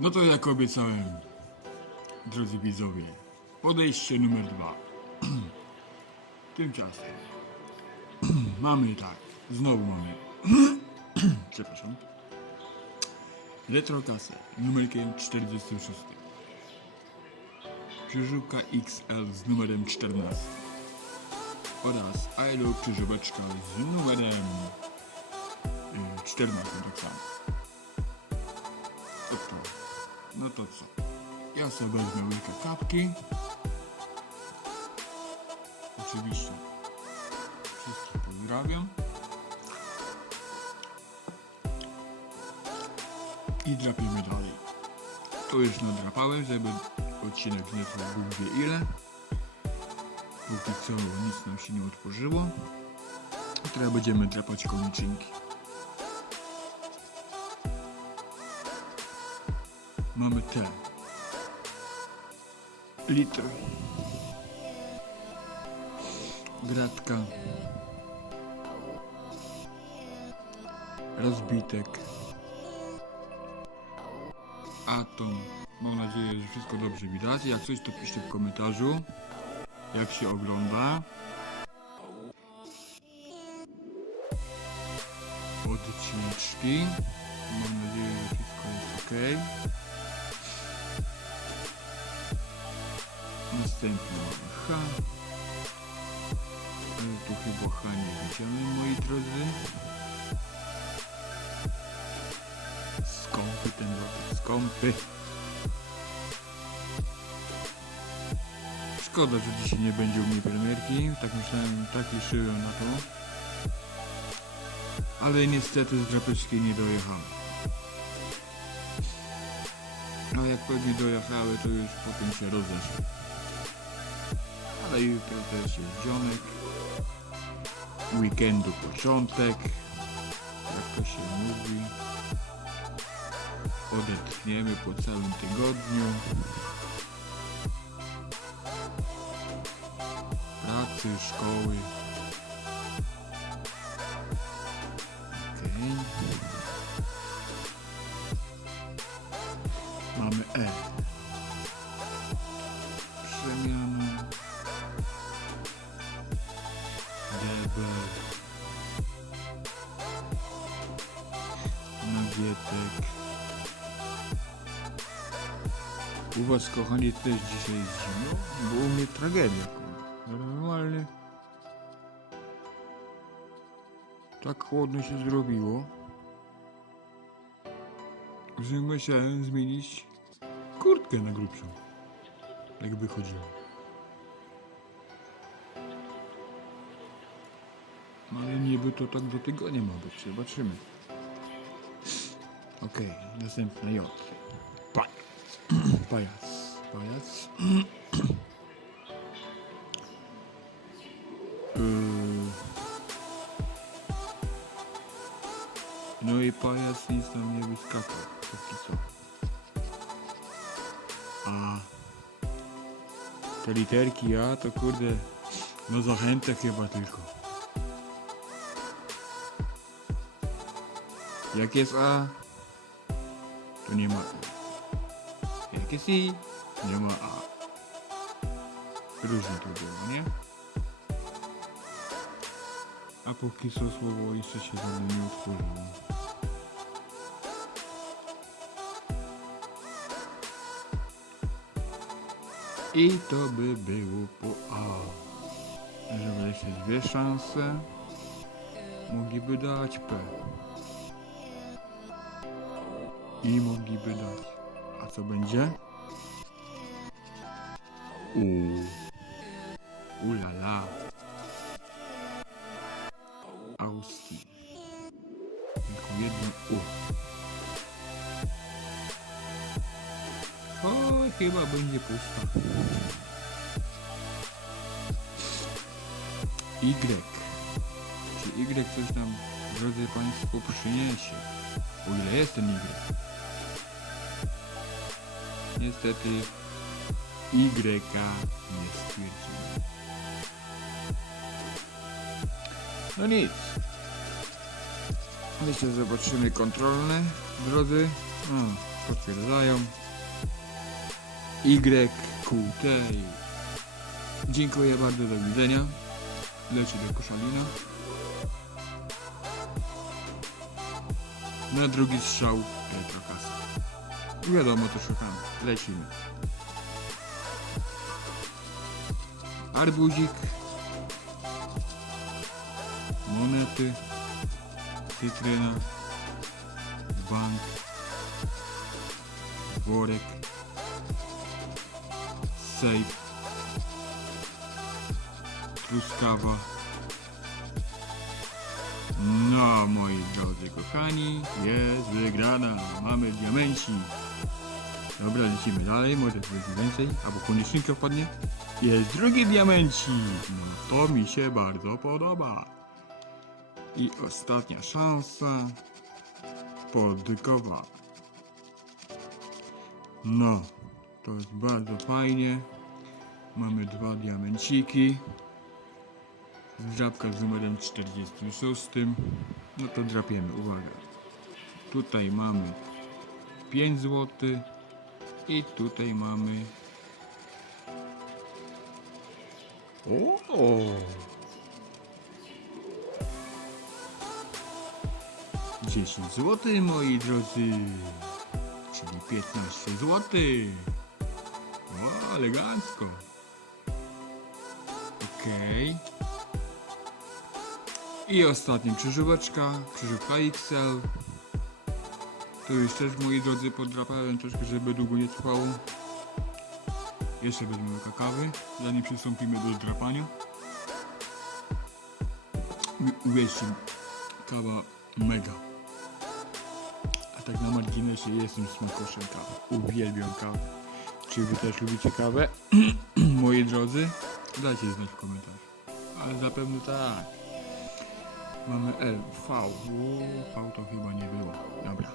No to jak obiecałem, drodzy widzowie, podejście numer dwa. Tymczasem mamy tak, znowu mamy, przepraszam, retrokasę numerkiem 46. Krzyżówka XL z numerem 14 oraz Aero krzyżóweczka z numerem y, 14 tak samo. To to. No to co? Ja sobie wezmę łyżkę kapki. Oczywiście wszystkich pozdrawiam. I drapiemy dalej. To już nadrapałem, żeby odcinek nie trwał Bóg wie ile. Póki co nic nam się nie otworzyło. Teraz będziemy drapać koniczynki. Mamy te. Litr. Gratka. Rozbitek. Atom. Mam nadzieję, że wszystko dobrze widać. Jak coś, to piszcie w komentarzu. Jak się ogląda. Odcineczki. Mam nadzieję, że wszystko jest ok. Następnie H. Ale tu chyba H nie widziałem, moi drodzy. Skąpy ten lotek, skąpy. Szkoda, że dzisiaj nie będzie u mnie premierki. Tak myślałem, tak liczyłem na to. Ale niestety z drapeczki nie dojechałem. A jak pewnie dojechały, to już potem się rozeszły. Jutro też jest. Weekendu początek. Jak to się mówi. Odetchniemy po całym tygodniu. Pracy, szkoły. Okej. Mamy E. U was kochani też dzisiaj jest zimno? Bo u mnie tragedia. Normalnie. Tak chłodno się zrobiło, że musiałem zmienić kurtkę na grubszą. Jakby chodziło. No ale niby to tak do tygodnia ma być, zobaczymy. Okej, następna J. Pa pajac. Pajac. No i pajac nic nam nie wyskakał, póki co. A te literki A to kurde, no zachętę chyba tylko. Jak jest A, to nie ma Jest I, nie ma A. Różnie to było, nie? A póki co słowo jeszcze się za mną nie otworzyło. I to by było po A. Żeby jeszcze dwie szanse, mogliby dać P. I mogliby dać. A co będzie? Ulala. Austin. Tylko jedno U. O, chyba będzie pusta. Y. Czy Y coś nam, drodzy Państwo, przyniesie? O ile jest ten Y? Niestety Y nie stwierdzimy. No nic. Jeszcze zobaczymy kontrolne, drodzy. O, potwierdzają. Y, Q, T. Dziękuję bardzo, do widzenia. Leci do koszalina. Na drugi strzał Petrokasa. Wiadomo, to szukamy. Lecimy. Arbuzik. Monety. Cytryna. Bank. Worek. Sejf. Truskawa. No, moi drodzy kochani, jest wygrana. Mamy diamenci. Dobra, lecimy dalej, może będzie więcej, albo koniecznika wpadnie. Jest drugi diamencik. No, to mi się bardzo podoba. I ostatnia szansa. Podkowa. No, to jest bardzo fajnie. Mamy dwa diamenciki. Drapka z numerem 46. No to drapiemy, uwaga. Tutaj mamy 5 zł i tutaj mamy 10 zł moi drodzy. Czyli 15 zł o elegancko. Okej. I ostatnia krzyżóweczka, krzyżówka XL. Tu już też moi drodzy podrapałem troszkę, żeby długo nie trwało. Jeszcze weźmiemy kakawy, zanim przystąpimy do drapania. U- Uwierzcie, kawa mega. A tak na marginesie jestem smakoszem kawy. Uwielbiam kawę. Czy wy też lubicie kawę? moi drodzy? Dajcie znać w komentarzu. Ale zapewne tak. Mamy L, V. O, V to chyba nie było. Dobra.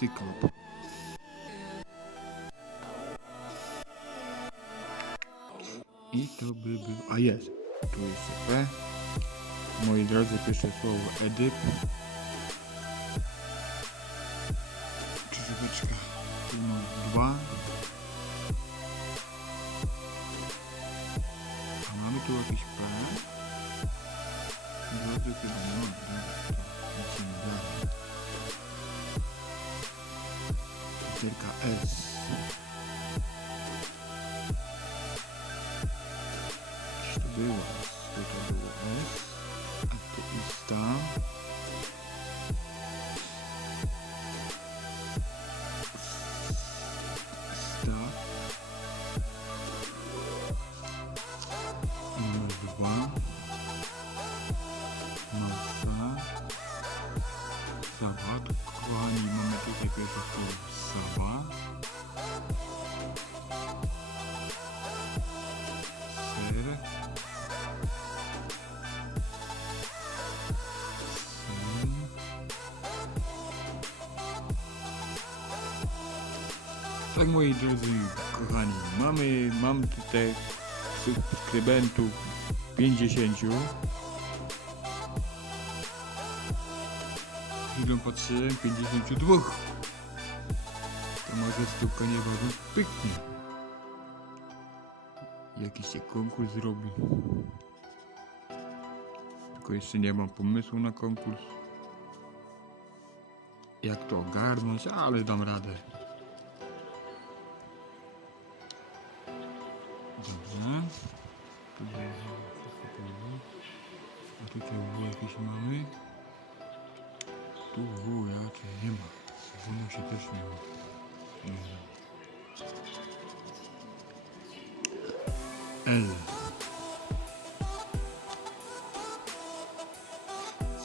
Cyklop. I to by był... A jest. Tu jest P. Moi drodzy, pierwsze słowo Edyp. Krzyżóweczka. Tu mam dwa. A mamy tu jakieś P? Drodzy chyba nie ma. S. Gdzieś to była S. Tu to było S. Tak moi drodzy kochani, mamy, mam tutaj subskrybentów 50. Chwilą patrzyłem 52. To może stópka nie bardzo pyknie. Jakiś się konkurs zrobi. Tylko jeszcze nie mam pomysłu na konkurs. Jak to ogarnąć, ale dam radę. Wszystko pełne. A tutaj W jakieś mamy. Tu W raczej nie ma. W się też nie ma. L.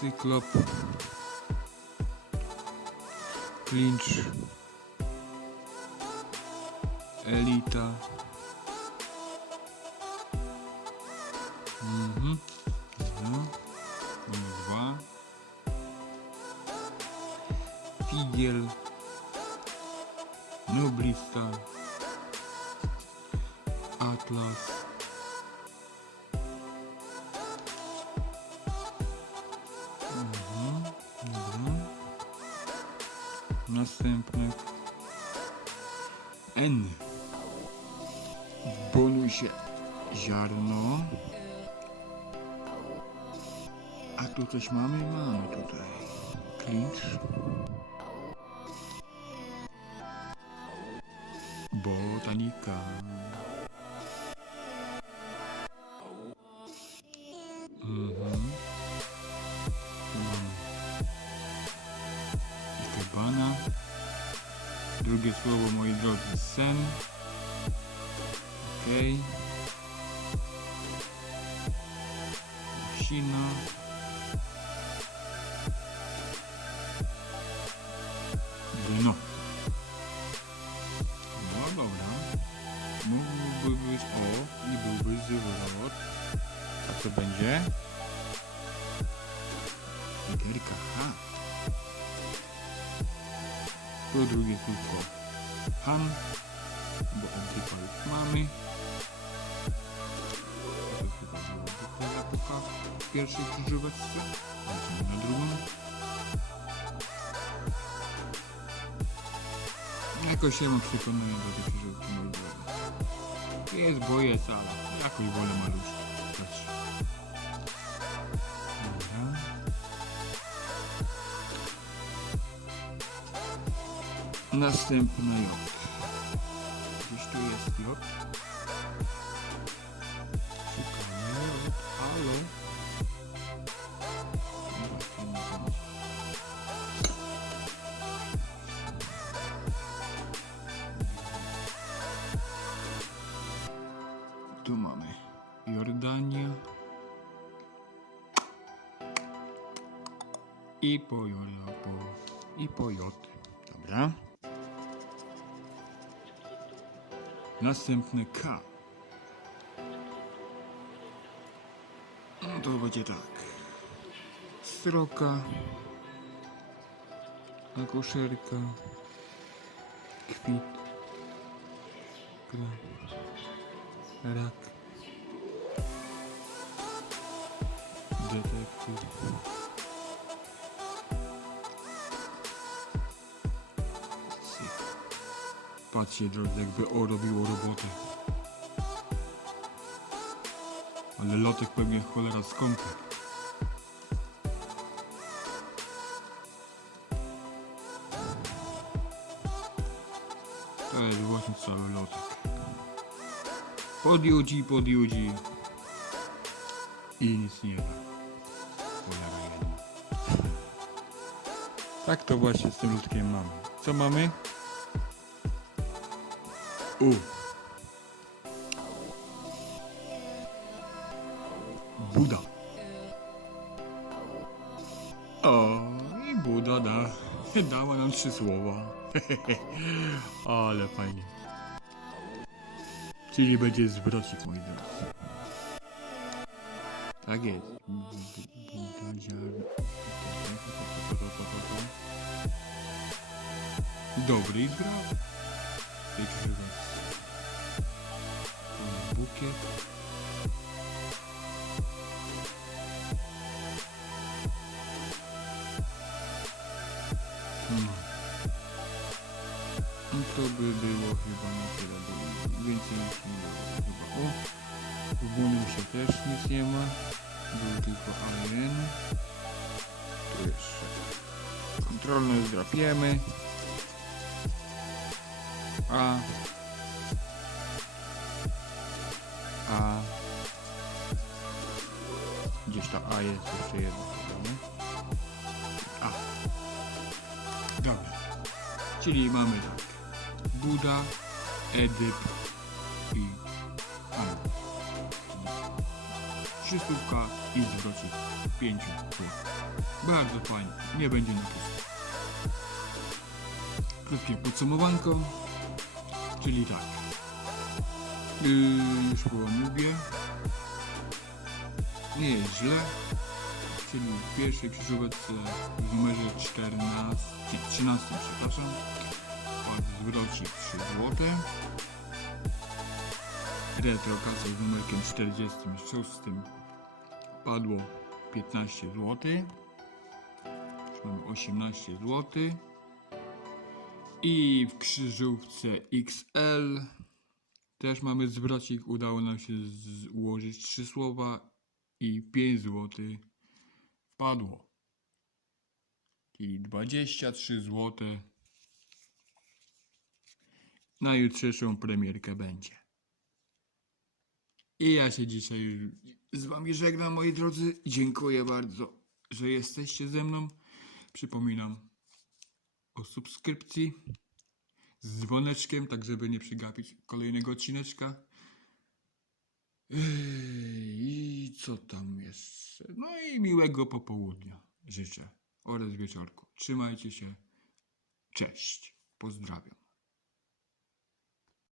Cyklop. Clinch. Elita. nas. Mhm. Następny. N. Bonuj się ziarno. A tu coś mamy? Mamy tutaj. Klincz. Botanika. Drugie słowo, moi drodzy, sen. Okej. Sina. Dno. No dobra. Mógłby być o i byłby zwrot. A co będzie? Literka H. To drugie słówko. Han. Bo już mamy. To chyba była ta epoka pierwszej krzyżóweczce. Lecimy na drugą. Jakoś się mam przekonanie do tej krzyżówki. Jest, bo jest, ale jakoś wolę maluszki. Następna J. Gdzieś tu jest J. Tu mamy Jordania. I po J, po, i po J. Dobra. Następny K. No to będzie tak. Sroka. Akuszerka. Kwit. Rak. Detektyw. Patrzcie drodzy, jakby O robiło robotę. Ale lotek pewnie cholera skąpy. To jest właśnie cały lotek. Podjudzi, podjudzi. I nic nie da. Tak to właśnie z tym ludkiem mamy. Co mamy? U. Buda. O, i Buda da, dała nam trzy słowa. Ale fajnie. Czyli będzie zwrocik, moi drodzy. Tak jest. Dobry. Jakiś raz. Bukiet. No. To by było chyba na tyle. Bo więcej już nie było chyba. O! W bonusie też nic nie ma. Był tylko AN. Tu jeszcze. Kontrolne zdrapiemy. A. A. Gdzieś ta A jest jeszcze nie? A. Dobra. Czyli mamy tak. Buda, Edyp i An. Trzy słówka i zwrocik. Pięciu. Bardzo fajnie. Nie będzie na pusto. Krótkie podsumowanko. Czyli tak. Yy, już chyba mówię. Nie jest źle. Czyli w pierwszej krzyżóweczce w numerze 14, 13, przepraszam. Od zwrocik 3 zł. Retro kasa z numerkiem 46 padło 15 zł. Mamy 18 zł. I w krzyżówce XL też mamy zwrocik. Udało nam się ułożyć trzy słowa i 5 zł wpadło. Czyli 23 zł na jutrzejszą premierkę będzie. I ja się dzisiaj z wami żegnam, moi drodzy. Dziękuję bardzo, że jesteście ze mną. Przypominam o subskrypcji z dzwoneczkiem, tak żeby nie przegapić kolejnego odcineczka. I co tam jeszcze? No i miłego popołudnia życzę oraz wieczorku. Trzymajcie się. Cześć. Pozdrawiam.